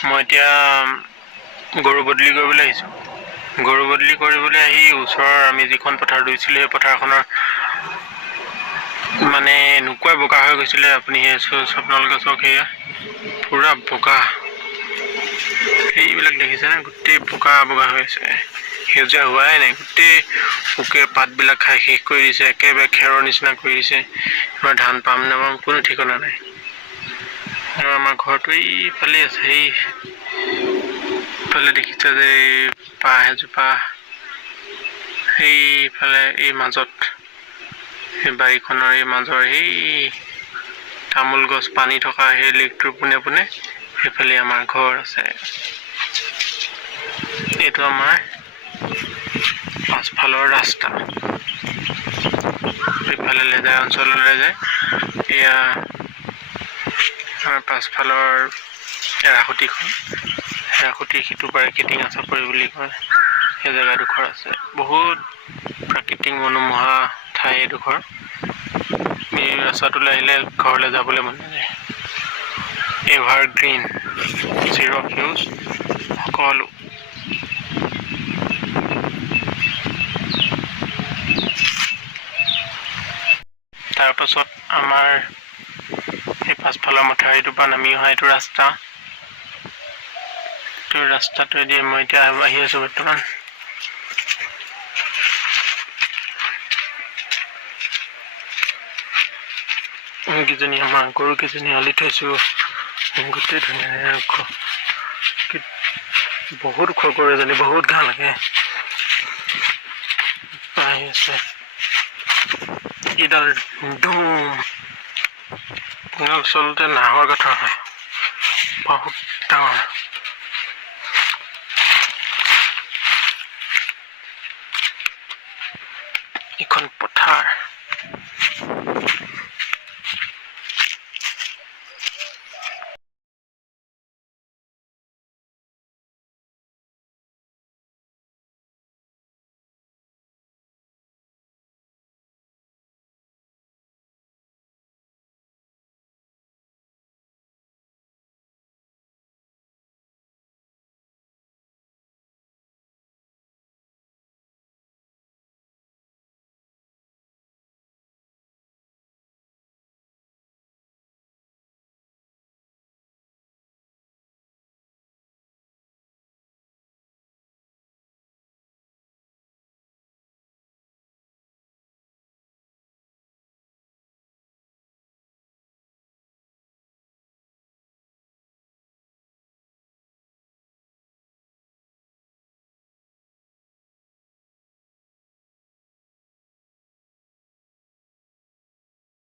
মই এতিয়া গৰু বদলি কৰিবলৈ আহিছোঁ। গৰু বদলি কৰিবলৈ আহি ওচৰৰ আমি যিখন পথাৰ ৰুইছিলোঁ সেই পথাৰখনৰ মানে এনেকুৱাই বোকা হৈ গৈছিলে, আপুনি আপোনালোকে চাওক, সেয়া পুৰা বোকা। সেইবিলাক দেখিছেনে? গোটেই বোকা বোকা হৈ আছে। সেউজীয়া হোৱাই নাই, গোটেই পোকে পাতবিলাক খাই শেষ কৰি দিছে, একেবাৰে খেৰৰ নিচিনা কৰি দিছে। আমাৰ ধান পাম নাপাম কোনো ঠিকনা নাই। আৰু আমাৰ ঘৰটো এইফালে আছে, সেইফালে দেখিছা যে এই বাঁহ এজোপা, সেইফালে এই মাজত, সেই বাৰীখনৰ এই মাজৰ সেই তামোল গছ পানী থকা সেই লেকটোৰ পোনে পোনে সেইফালে আমাৰ ঘৰ আছে। এইটো আমাৰ পাছফালৰ ৰাস্তা। সেইফালে লেজাই অঞ্চললৈ যায়। এয়া আমাৰ পাছফালৰ এৰাসুতিখন, এৰাসুতিৰ সিটো পাৰে কেটিঙা চাপৰি বুলি কয়। সেই জেগাডোখৰ আছে, বহুত প্ৰাকৃতিক মনোমোহা ঠাই এডোখৰ। এই ৰাস্তাটোলৈ আহিলে ঘৰলৈ যাবলৈ মন নাযায়। এভাৰগ্ৰীণ, চিৰসেউজ সকলো। তাৰপাছত আমাৰ এই পাছফালৰ মথাউৰিটোৰ পৰা নামি অহা এইটো ৰাস্তা। এইটো ৰাস্তাটোৱেদি মই এতিয়া আহি আছোঁ বৰ্তমান। কেইজনী আমাৰ গৰুকেইজনী আলি থৈছোঁ, গোটেই ধুনীয়া। বহুত ওখ গৰু এজনী, বহুত ঘাঁহ লাগে। আহি আছে এইডাল ধুম, আচলতে নাহৰ গঠৰ হয়, বহুত ডাঙৰ।